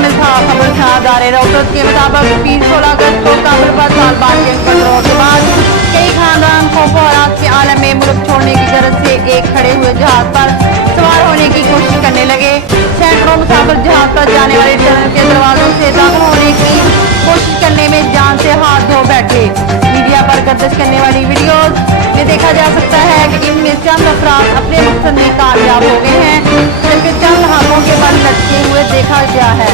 शामिल था। खबर शाहदारे राउटर्स के मुताबिक पीर 16 अगस्त को काबुल पर तालिबान के कंट्रोल के बाद कई खानदान खौफ और रात के आलम में मुल्क छोड़ने की गरज से एक खड़े हुए जहाज पर सवार होने की कोशिश करने लगे। सैकड़ों मुसाफिर जहाज पर जाने वाले टनल के दरवाजों से दाखिल होने की कोशिश करने में जान से हाथ धो बैठे। मीडिया पर गर्दिश करने वाली वीडियोज में देखा जा सकता है कि इनमें चंद अफराद अपने मकसद में कामयाब हो गए हैं, जबकि चंद हाथों के बल लटके हुए देखा गया है।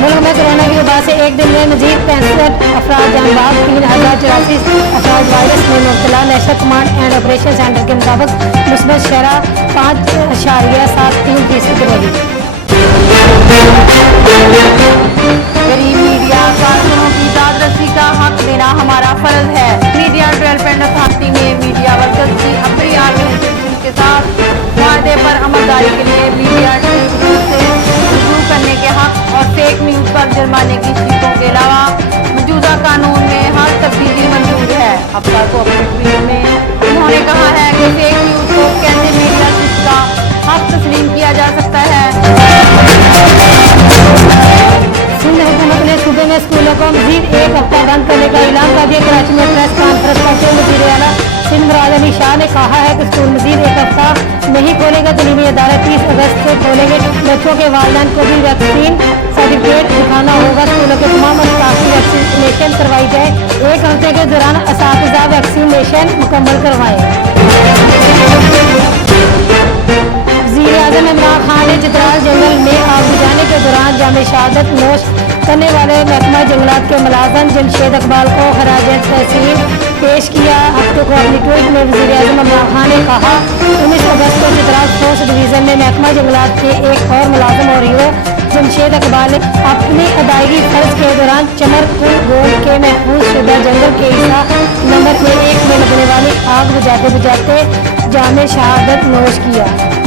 मुल्क में कोरोना की वबा से एक दिन में मजीद 65 अफराद जान बाग, 3084 अफराद वायरस में मुब्तला। National Command and Operation Centre के मुताबिक मुस्बत शरह 5.73% रही। गरीब मीडिया कारकुनों की दादरसी का हक देना हमारा फर्ज है। मीडिया डेवलपमेंट अथॉरिटी में मीडिया वर्कर्स की अपनी ऑर्गेनाइजेशन के साथ वादे पर अमलदारी के लिए मीडिया ट्रिब्यूनल से रुजू करने के हक और फेक न्यूज पर जुर्माने की शर्तों के अलावा मौजूदा कानून में हर तब्दीली मंजूर है। अफसर को अपने ट्वीट में उन्होंने कहा है कि फेक न्यूज को कैसे मीडिया का हक तस्लीम किया जा सकता है। सिंध हुकूमत ने सूबे में स्कूलों को मजीद एक हफ्ता बंद करने का ऐलान कर दिया। कराची में प्रेस कॉन्फ्रेंस करते हुए वज़ीर आला सिंध मुराद अली शाह ने कहा है कि स्कूल मजीद एक हफ्ता नहीं खोलेगा। तलीमी इदारे 30 अगस्त से खोलेंगे। बच्चों के वालिदैन को भी वैक्सीन सर्टिफिकेट दिखाना होगा। स्कूलों के तमाम स्टाफ की वैक्सीनेशन करवाई जाए। एक हफ्ते के दौरान असातिज़ा वैक्सीनेशन मुकम्मल करवाएं। वज़ीर-ए-आज़म इमरान खान ने चित्राल जंगल में आग बुझाने के दौरान जामे शहादत नोश करने वाले महकमा जंगलात के मुलाज़िम जमशेद इकबाल को खराज तहसीन पेश किया। हफ्ते को अपनी ट्वीट में वज़ीर-ए-आज़म इमरान खान ने कहा 19 अगस्त को चित्राल फोर्स डिवीज़न में महकमा जंगलात के एक और मुलाज़िम और हीरो जमशेद इकबाल ने अपनी अदायगी फर्ज के दौरान चमरपुर रोड के महफूज शुदा जंगल के हिस्सा नंबर 1 में लगने वाली आग बुझाते बुझाते जामे शहादत नोश किया।